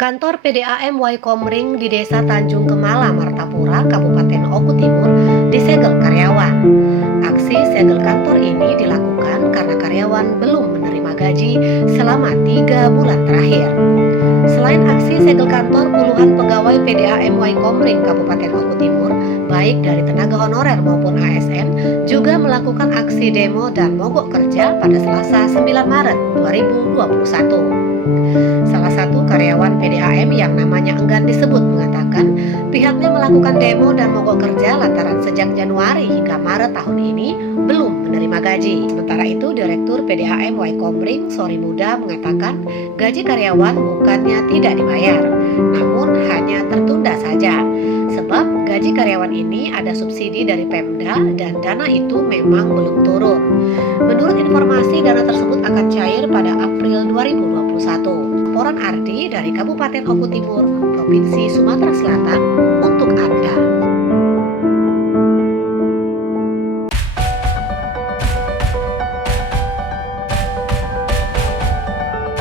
Kantor PDAM Komring di Desa Tanjung Kemala, Martapura, Kabupaten Oku Timur, disegel karyawan. Aksi segel kantor ini dilakukan karena karyawan belum menerima gaji selama 3 bulan terakhir. Selain aksi segel kantor, puluhan pegawai PDAM Komring Kabupaten Oku Timur, baik dari tenaga honorer maupun ASN, juga melakukan aksi demo dan mogok kerja pada Selasa 9 Maret 2021. Salah satu karyawan PDAM yang namanya enggan disebut mengatakan pihaknya melakukan demo dan mogok kerja lantaran sejak Januari hingga Maret tahun ini belum menerima gaji. Sementara itu, Direktur PDAM Komring Sori Muda mengatakan gaji karyawan bukannya tidak dibayar, namun hanya tertunda saja. Sebab gaji karyawan ini ada subsidi dari Pemda dan dana itu memang belum turun. Menurut informasi, dana tersebut akan cair pada April 2021. Laporan Ardi dari Kabupaten Oku Timur, Provinsi Sumatera Selatan.